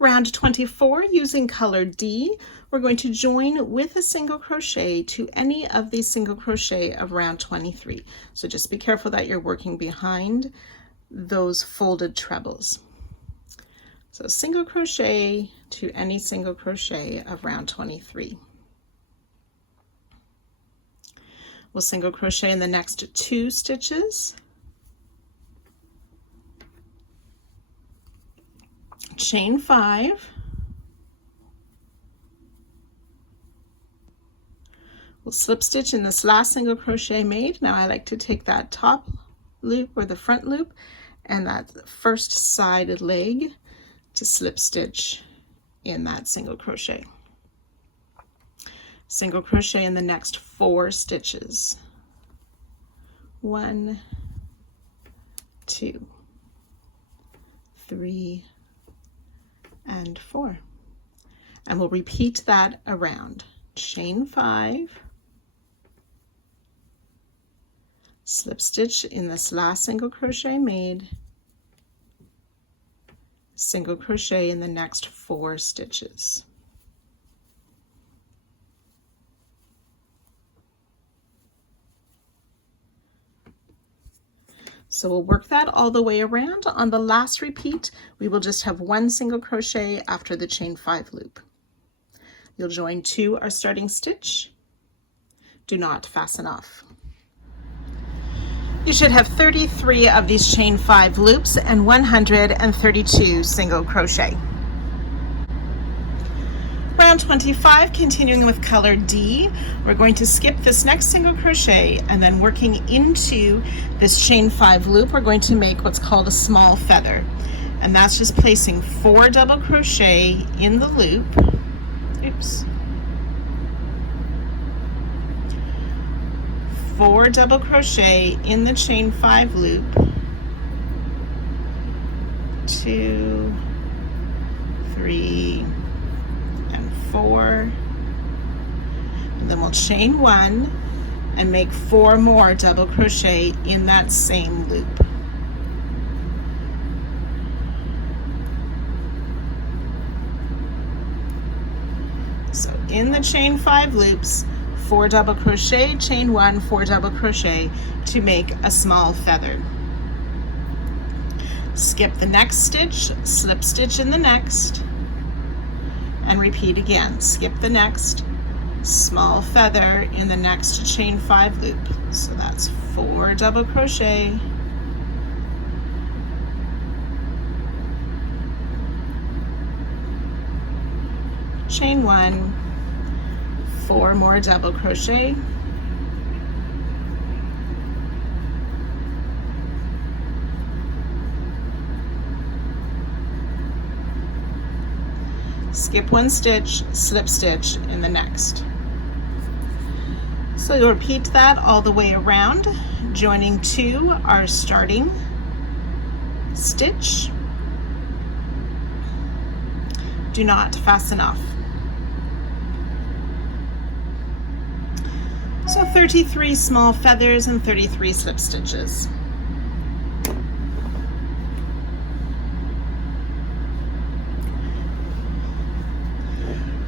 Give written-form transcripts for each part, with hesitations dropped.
Round 24, using color D, we're going to join with a single crochet to any of these single crochet of round 23. So just be careful that you're working behind those folded trebles. So single crochet to any single crochet of round 23. We'll single crochet in the next 2 stitches. Chain 5. We'll slip stitch in this last single crochet made. Now I like to take that top loop or the front loop and that first side leg to slip stitch in that single crochet. Single crochet in the next 4 stitches. 1, 2, 3, and 4. And we'll repeat that around. Chain 5, slip stitch in this last single crochet made, single crochet in the next 4 stitches. So we'll work that all the way around. On the last repeat, we will just have 1 single crochet after the chain 5 loop. You'll join 2 our starting stitch. Do not fasten off. You should have 33 of these chain 5 loops and 132 single crochet. Round 25, continuing with color D, we're going to skip this next single crochet and then working into this chain 5 loop, we're going to make what's called a small feather. And that's just placing 4 double crochet in the loop. Oops. 4 double crochet in the chain 5 loop, 2, 3, and 4, and then we'll chain 1 and make 4 more double crochet in that same loop. So in the chain 5 loops, 4 double crochet, chain 1, 4 double crochet to make a small feather. Skip the next stitch, slip stitch in the next, and repeat again. Skip the next, small feather in the next chain 5 loop. So that's 4 double crochet, chain 1, 4 more double crochet, skip 1 stitch, slip stitch in the next. So you'll repeat that all the way around, joining 2 our starting stitch. Do not fasten off. So 33 small feathers and 33 slip stitches.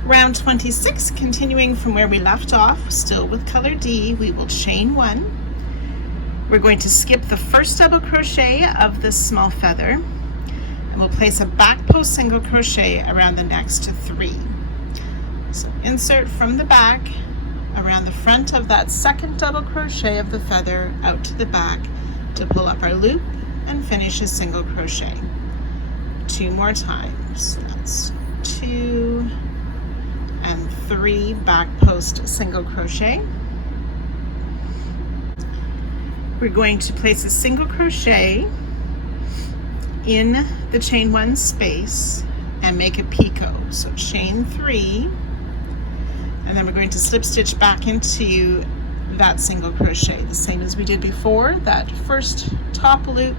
Round 26, continuing from where we left off, still with color D, we will chain 1. We're going to skip the first double crochet of this small feather, and we'll place a back post single crochet around the next 3. So insert from the back, around the front of that second double crochet of the feather out to the back to pull up our loop and finish a single crochet. 2 more times. That's 2 and 3 back post single crochet. We're going to place a single crochet in the chain 1 space and make a picot. So chain 3, and then we're going to slip stitch back into that single crochet, the same as we did before, that first top loop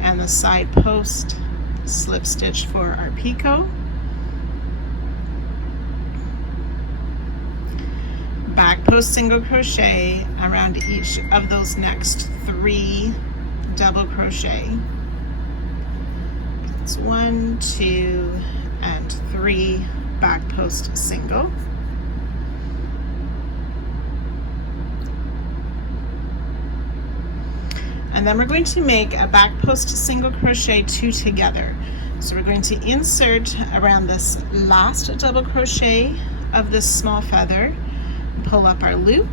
and the side post, slip stitch for our picot. Back post single crochet around each of those next 3 double crochet. It's 1, 2, and 3 back post single. And then we're going to make a back post single crochet 2 together. So we're going to insert around this last double crochet of this small feather, pull up our loop,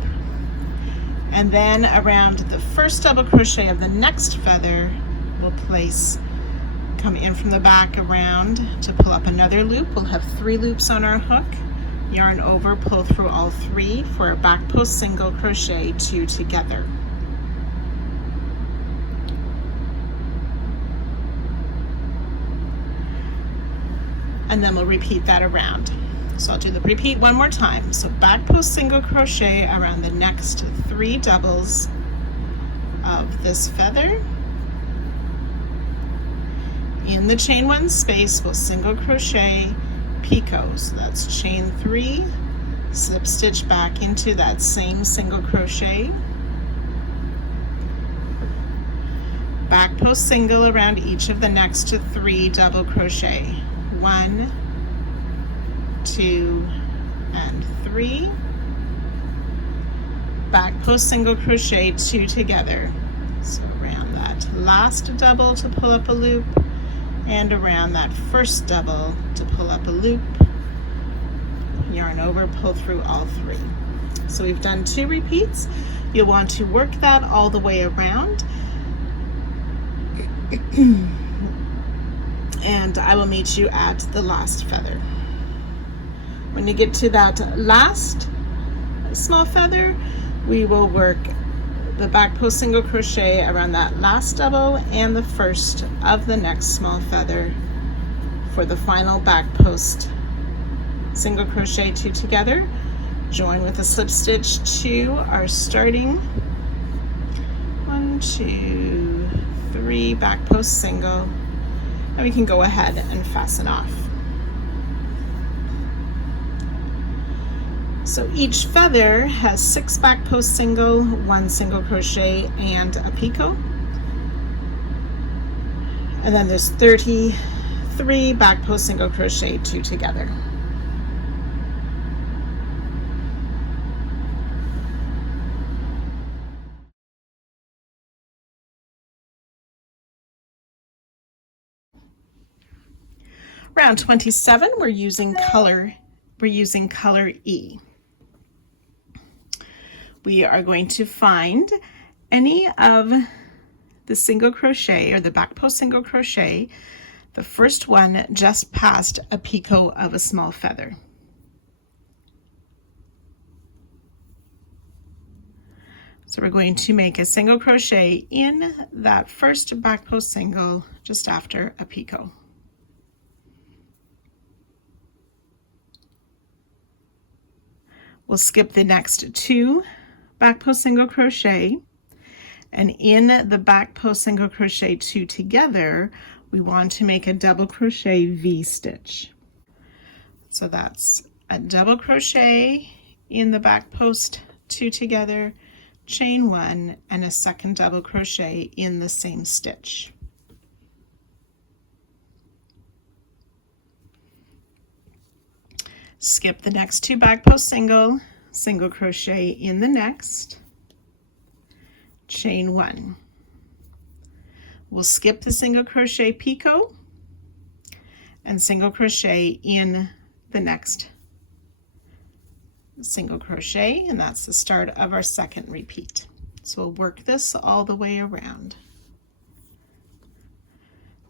and then around the first double crochet of the next feather, we'll come in from the back around to pull up another loop. We'll have 3 loops on our hook, yarn over, pull through all 3 for a back post single crochet 2 together. And then we'll repeat that around. So I'll do the repeat one more time. So back post single crochet around the next 3 doubles of this feather. In the chain 1 space, we'll single crochet picot. So that's chain 3, slip stitch back into that same single crochet. Back post single around each of the next 3 double crochet. 1, 2, and 3. Back post single crochet 2 together. So around that last double to pull up a loop, and around that first double to pull up a loop, yarn over, pull through all 3. So we've done 2 repeats. You'll want to work that all the way around. And I will meet you at the last feather. When you get to that last small feather, we will work the back post single crochet around that last double and the first of the next small feather for the final back post single crochet 2 together. Join with a slip stitch to our starting 1, 2, 3 back post single. And we can go ahead and fasten off. So each feather has 6 back post single, 1 single crochet, and a picot. And then there's 33 back post single crochet 2 together. Round 27, we're using color E. We are going to find any of the single crochet or the back post single crochet, the first one just past a picot of a small feather. So we're going to make a single crochet in that first back post single just after a picot. We'll skip the next 2 back post single crochet, and in the back post single crochet 2 together, we want to make a double crochet V stitch. So that's a double crochet in the back post 2 together, chain 1, and a second double crochet in the same stitch. Skip the next 2 back post single crochet in the next, chain 1. We'll skip the single crochet picot and single crochet in the next single crochet, and that's the start of our second repeat. So we'll work this all the way around.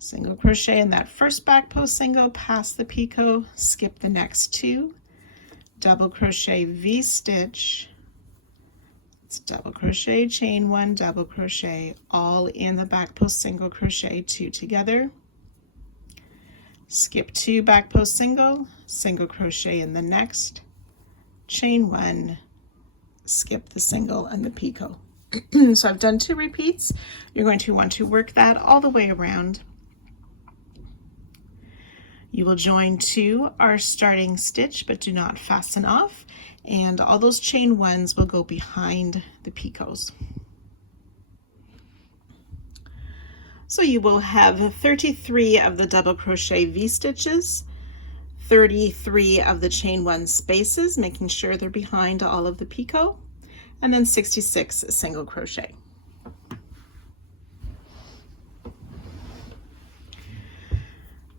Single crochet in that first back post single past the picot, skip the next 2, double crochet V stitch, it's double crochet, chain 1, double crochet, all in the back post single crochet 2 together, skip 2 back post single crochet in the next, chain 1, skip the single and the picot. So I've done 2 repeats. You're going to want to work that all the way around. You will join to our starting stitch, but do not fasten off, and all those chain 1s will go behind the picots. So you will have 33 of the double crochet V stitches 33 of the chain 1 spaces, making sure they're behind all of the picot, and then 66 single crochet.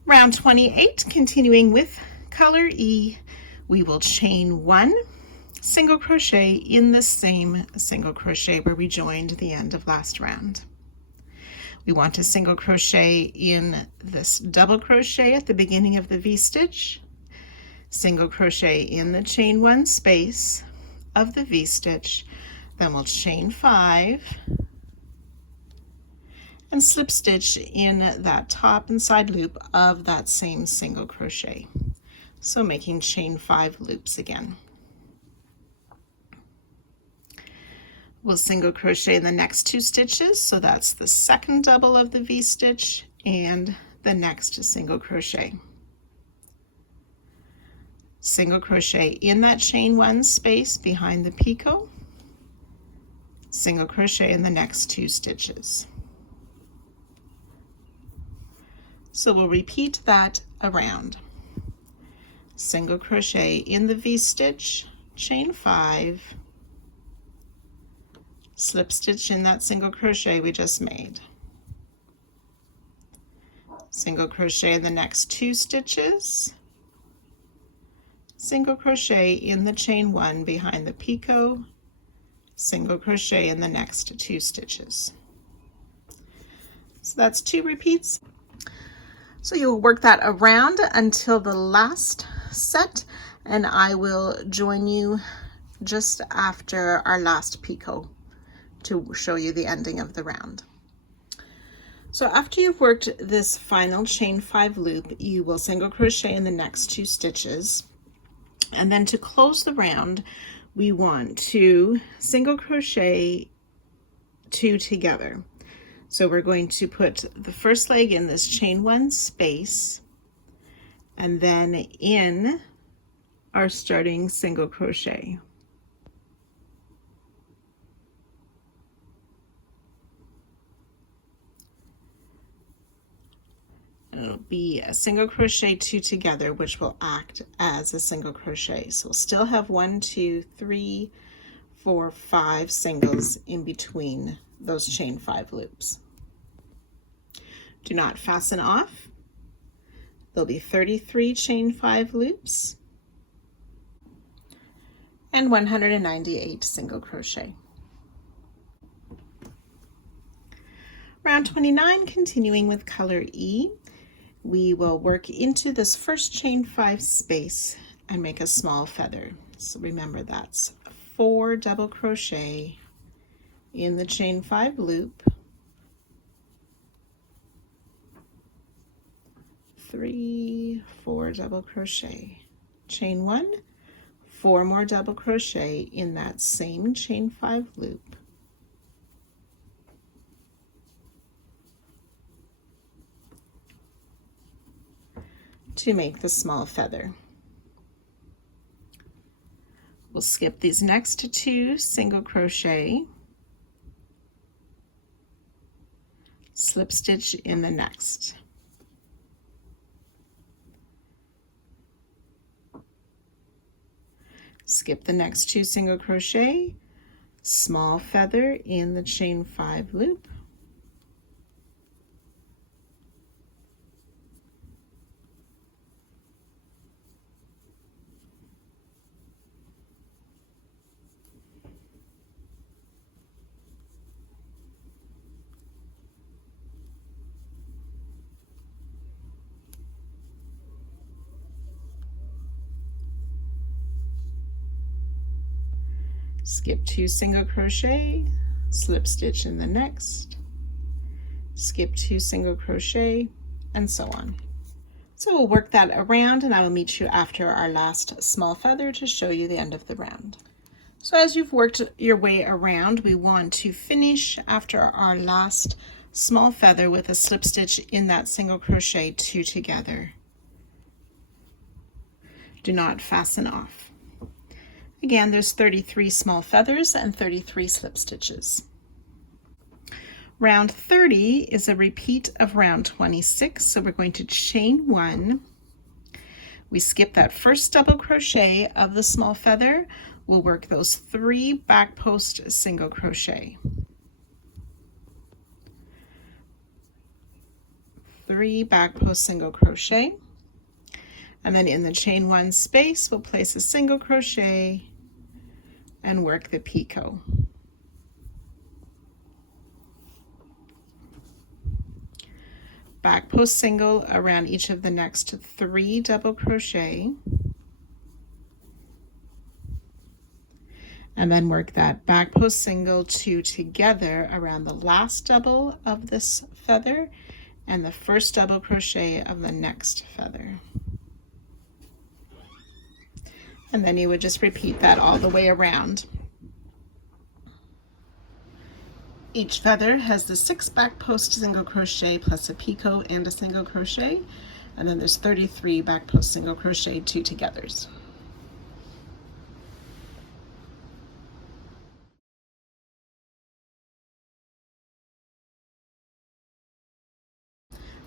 Round 28, continuing with color E, we will chain 1 single crochet in the same single crochet where we joined the end of last round. We want to single crochet in this double crochet at the beginning of the V-stitch, single crochet in the chain 1 space of the V-stitch, then we'll chain 5 and slip stitch in that top and side loop of that same single crochet. So making chain 5 loops again. We'll single crochet in the next 2 stitches, so that's the second double of the V-stitch and the next single crochet. Single crochet in that chain 1 space behind the picot, single crochet in the next 2 stitches. So we'll repeat that around. Single crochet in the V-stitch, chain 5, slip stitch in that single crochet we just made. Single crochet in the next 2 stitches, single crochet in the chain 1 behind the picot, single crochet in the next 2 stitches. So that's 2 repeats. So you'll work that around until the last set, and I will join you just after our last picot to show you the ending of the round. So after you've worked this final chain 5 loop, you will single crochet in the next 2 stitches, and then to close the round we want to single crochet 2 together. So we're going to put the first leg in this chain 1 space and then in our starting single crochet. It'll be a single crochet 2 together, which will act as a single crochet. So we'll still have 1, 2, 3, 4, 5 singles in between those chain 5 loops. Do not fasten off. There'll be 33 chain 5 loops and 198 single crochet. Round 29, continuing with color E, we will work into this first chain 5 space and make a small feather. So remember, that's 4 double crochet in the chain 5 loop, 3, 4 double crochet, chain 1, 4 more double crochet in that same chain 5 loop, to make the small feather. We'll skip these next 2 single crochet, slip stitch in the next. Skip the next 2 single crochet, small feather in the chain 5 loop, skip 2 single crochet, slip stitch in the next, skip 2 single crochet, and so on. So we'll work that around, and I will meet you after our last small feather to show you the end of the round. So as you've worked your way around, we want to finish after our last small feather with a slip stitch in that single crochet 2 together. Do not fasten off. Again, there's 33 small feathers and 33 slip stitches. Round 30 is a repeat of round 26, so we're going to chain 1. We skip that first double crochet of the small feather. We'll work those 3 back post single crochet. 3 back post single crochet, and then in the chain 1 space we'll place a single crochet and work the picot. Back post single around each of the next 3 double crochet, and then work that back post single 2 together around the last double of this feather and the first double crochet of the next feather. And then you would just repeat that all the way around. Each feather has the 6 back post single crochet plus a picot and a single crochet, and then there's 33 back post single crochet 2 togethers.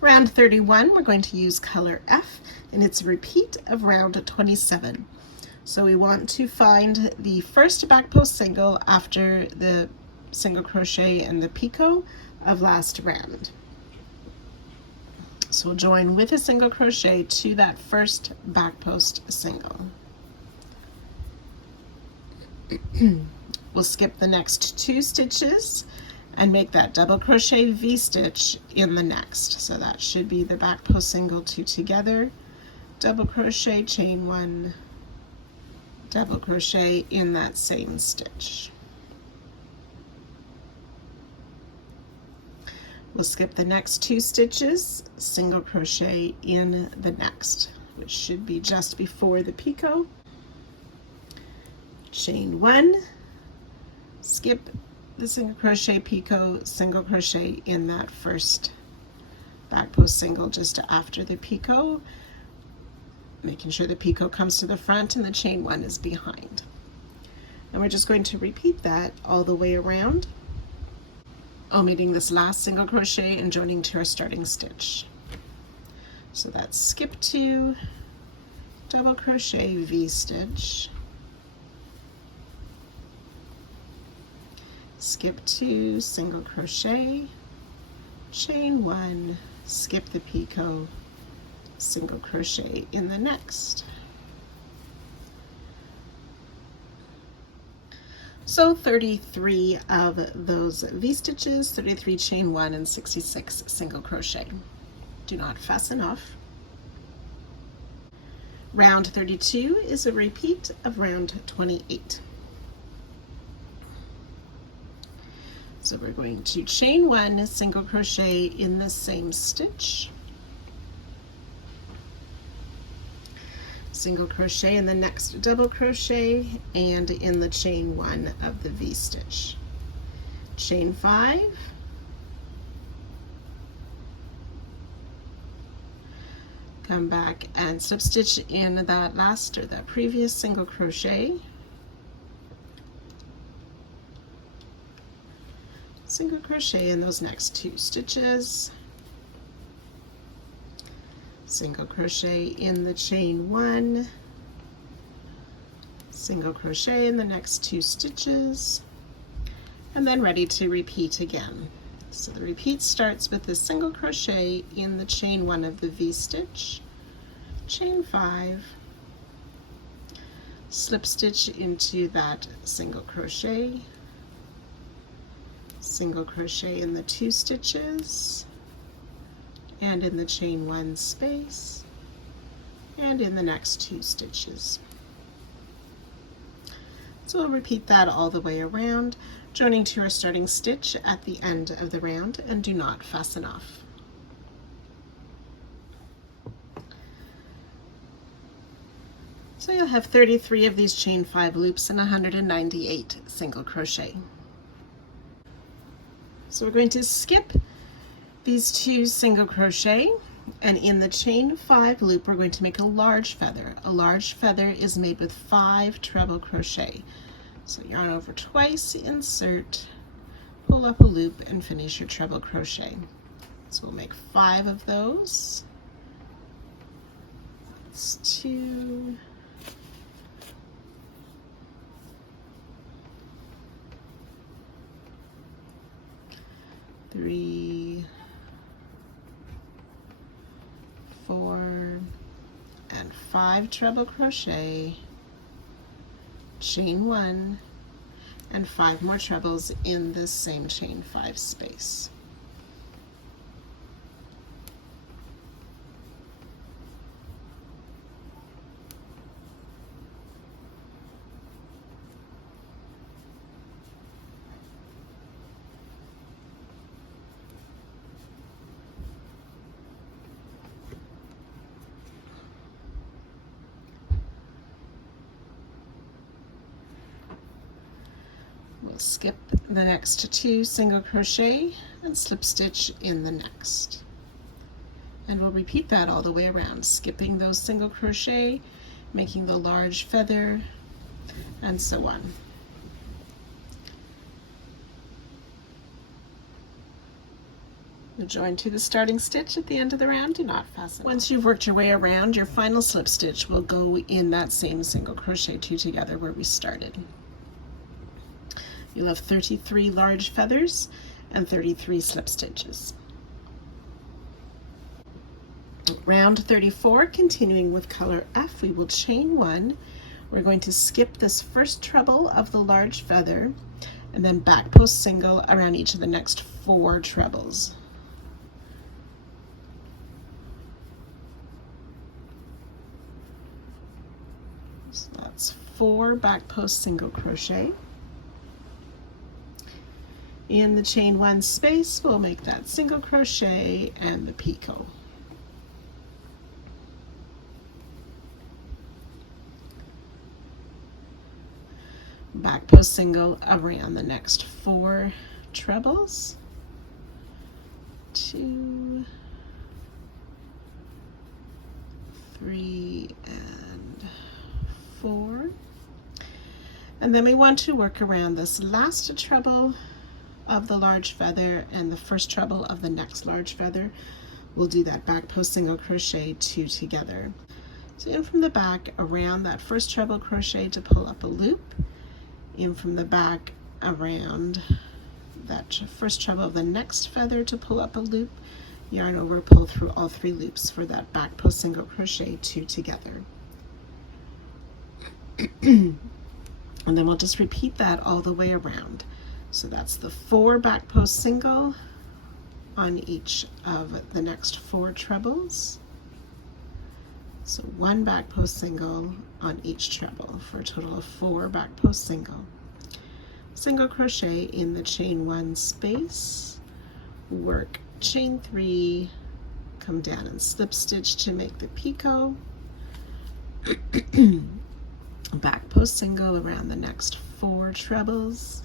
Round 31, we're going to use color F, and it's a repeat of round 27. So we want to find the first back post single after the single crochet and the picot of last round. So we'll join with a single crochet to that first back post single. We'll skip the next 2 stitches and make that double crochet V-stitch in the next. So that should be the back post single 2 together, double crochet, chain 1, double crochet in that same stitch. We'll skip the next 2 stitches, single crochet in the next, which should be just before the picot, chain 1, skip the single crochet picot, single crochet in that first back post single just after the picot, making sure the picot comes to the front and the chain 1 is behind. And we're just going to repeat that all the way around, omitting this last single crochet and joining to our starting stitch. So that's skip 2, double crochet V-stitch, skip 2, single crochet, chain 1, skip the picot, single crochet in the next. So 33 of those V-stitches, 33 chain 1 and 66 single crochet. Do not fasten off. Round 32 is a repeat of round 28. So we're going to chain 1, single crochet in the same stitch, single crochet in the next double crochet and in the chain 1 of the V-stitch, chain 5, come back and slip stitch in that last or that previous single crochet, single crochet in those next 2 stitches, single crochet in the chain 1, single crochet in the next 2 stitches, and then ready to repeat again. So the repeat starts with the single crochet in the chain 1 of the V-stitch, chain 5, slip stitch into that single crochet, single crochet in the 2 stitches, and in the chain 1 space, and in the next 2 stitches. So we'll repeat that all the way around, joining to our starting stitch at the end of the round, and do not fasten off. So you'll have 33 of these chain 5 loops and 198 single crochet. So we're going to skip these 2 single crochet, and in the chain 5 loop we're going to make a large feather. A large feather is made with 5 treble crochet. So yarn over twice, insert, pull up a loop, and finish your treble crochet. So we'll make 5 of those. That's 2, 3, 4, and 5 treble crochet, chain 1, and 5 more trebles in this same chain 5 space. We'll skip the next 2 single crochet and slip stitch in the next. And we'll repeat that all the way around, skipping those single crochet, making the large feather, and so on. You'll join to the starting stitch at the end of the round. Do not fasten. Once you've worked your way around, your final slip stitch will go in that same single crochet 2 together where we started. You'll have 33 large feathers and 33 slip stitches. Round 34, continuing with color F, we will chain 1. We're going to skip this first treble of the large feather and then back post single around each of the next 4 trebles. So that's 4 back post single crochet. In the chain 1 space, we'll make that single crochet and the picot. Back post single around the next 4 trebles. 2, 3, and 4. And then we want to work around this last treble of the large feather and the first treble of the next large feather. We'll do that back post single crochet 2 together. So in from the back around that first treble crochet to pull up a loop, in from the back around that first treble of the next feather to pull up a loop, yarn over, pull through all 3 loops for that back post single crochet 2 together. And then we'll just repeat that all the way around. So that's the 4 back post single on each of the next 4 trebles. So 1 back post single on each treble for a total of 4 back post single. Single crochet in the chain 1 space, work chain 3, come down and slip stitch to make the picot. Back post single around the next 4 trebles.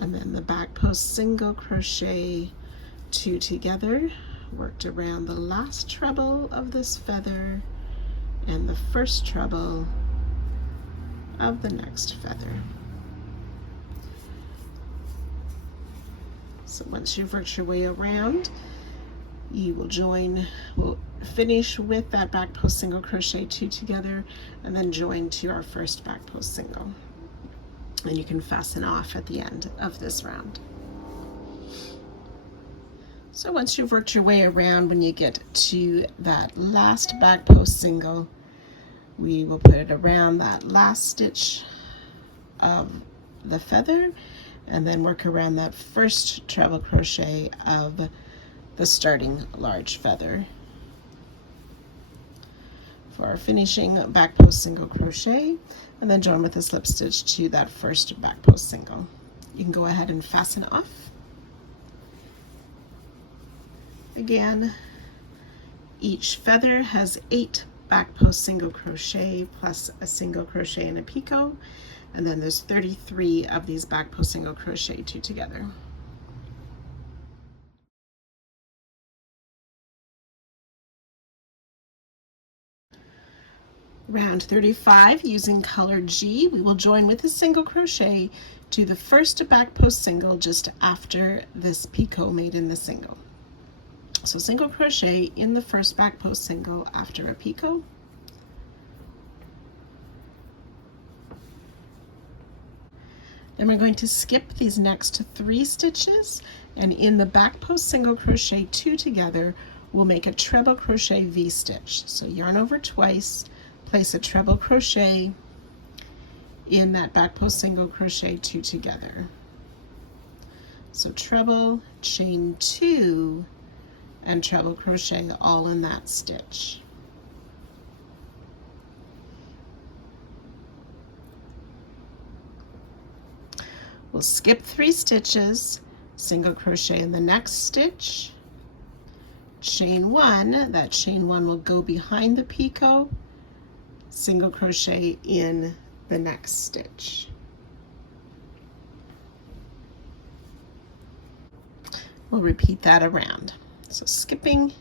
And then the back post single crochet 2 together, worked around the last treble of this feather and the first treble of the next feather. So once you've worked your way around, you will we'll finish with that back post single crochet 2 together and then join to our first back post single. And you can fasten off at the end of this round. So once you've worked your way around, when you get to that last back post single, we will put it around that last stitch of the feather and then work around that first treble crochet of the starting large feather for our finishing back post single crochet, and then join with a slip stitch to that first back post single. You can go ahead and fasten off. Again, each feather has 8 back post single crochet plus a single crochet and a picot, and then there's 33 of these back post single crochet 2 together. Round 35, using color G, we will join with a single crochet to the first back post single just after this picot made in the single. So single crochet in the first back post single after a picot. Then we're going to skip these next 3 stitches, and in the back post single crochet 2 together, we'll make a treble crochet V-stitch. So yarn over twice, place a treble crochet in that back post single crochet 2 together. So treble, chain 2, and treble crochet all in that stitch. We'll skip 3 stitches, single crochet in the next stitch, chain 1, that chain 1 will go behind the picot, single crochet in the next stitch. We'll repeat that around. So skipping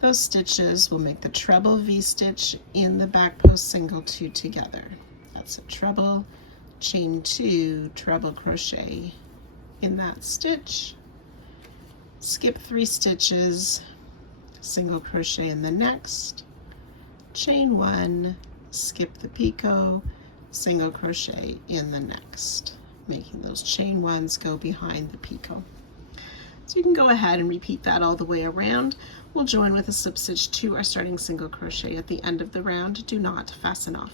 those stitches, we'll make the treble V-stitch in the back post single 2 together. That's a treble, chain 2, treble crochet in that stitch, skip 3 stitches, single crochet in the next, chain 1, skip the picot, single crochet in the next, making those chain 1s go behind the picot. So you can go ahead and repeat that all the way around. We'll join with a slip stitch to our starting single crochet at the end of the round. Do not fasten off.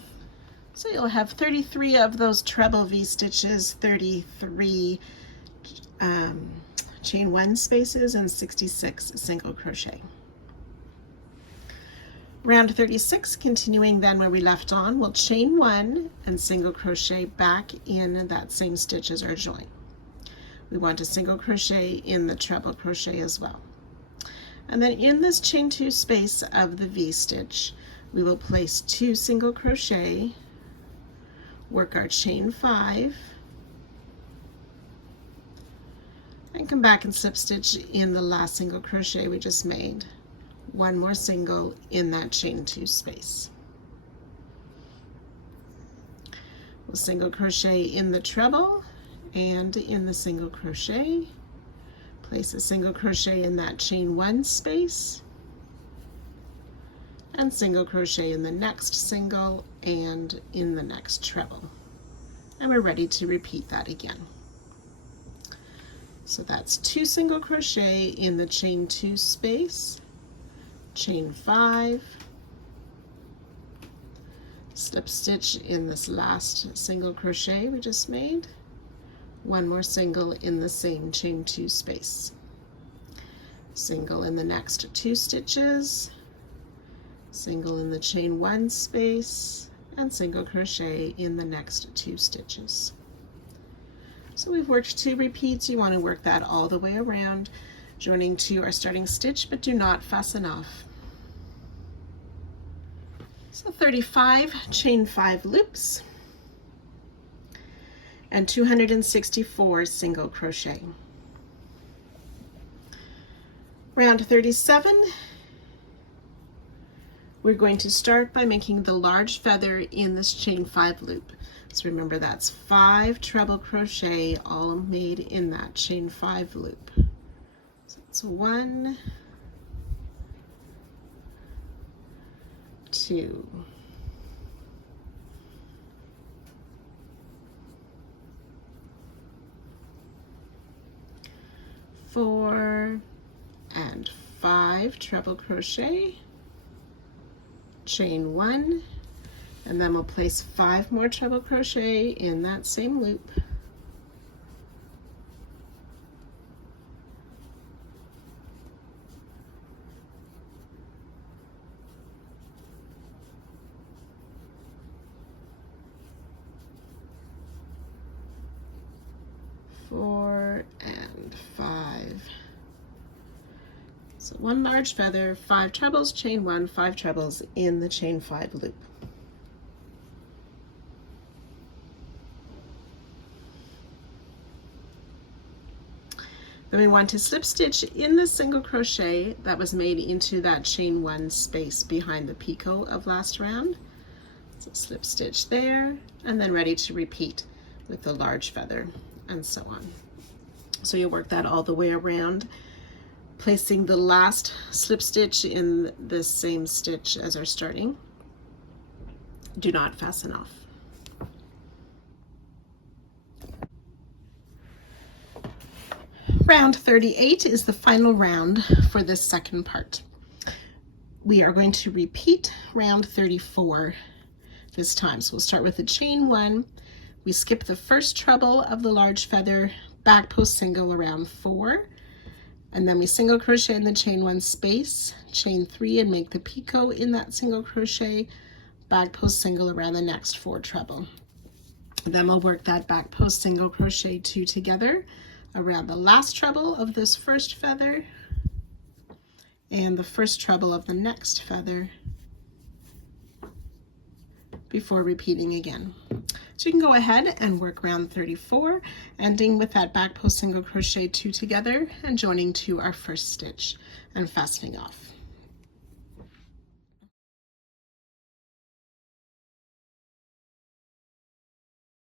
So you'll have 33 of those treble V stitches, 33 chain 1 spaces, and 66 single crochet. Round 36, continuing then where we left on, we'll chain 1 and single crochet back in that same stitch as our join. We want to single crochet in the treble crochet as well. And then in this chain 2 space of the V stitch, we will place 2 single crochet, work our chain 5, and come back and slip stitch in the last single crochet we just made. 1 more single in that chain 2 space. We'll single crochet in the treble and in the single crochet, place a single crochet in that chain 1 space, and single crochet in the next single and in the next treble. And we're ready to repeat that again. So that's 2 single crochet in the chain 2 space, chain 5, slip stitch in this last single crochet we just made, 1 more single in the same chain 2 space, single in the next 2 stitches, single in the chain 1 space, and single crochet in the next 2 stitches. So we've worked 2 repeats. You want to work that all the way around, joining to our starting stitch, but do not fasten off. So 35 chain 5 loops and 264 single crochet. Round 37, we're going to start by making the large feather in this chain 5 loop. So remember, that's 5 treble crochet all made in that chain 5 loop. So it's 1, 2, 4, and 5 treble crochet, chain 1, and then we'll place 5 more treble crochet in that same loop. Four and 5. So 1 large feather, 5 trebles, chain 1, 5 trebles in the chain 5 loop. Then we want to slip stitch in the single crochet that was made into that chain 1 space behind the picot of last round. So slip stitch there, and then ready to repeat. with the large feather, and so on. So you'll work that all the way around, placing the last slip stitch in the same stitch as our starting. Do not fasten off. Round 38 is the final round for this second part. We are going to repeat round 34 this time. So we'll start with the chain 1. We skip the first treble of the large feather, back post single around 4, and then we single crochet in the chain 1 space, chain 3 and make the picot in that single crochet, back post single around the next 4 treble. Then we'll work that back post single crochet 2 together around the last treble of this first feather and the first treble of the next feather before repeating again. So you can go ahead and work round 34, ending with that back post single crochet 2 together and joining to our first stitch and fastening off.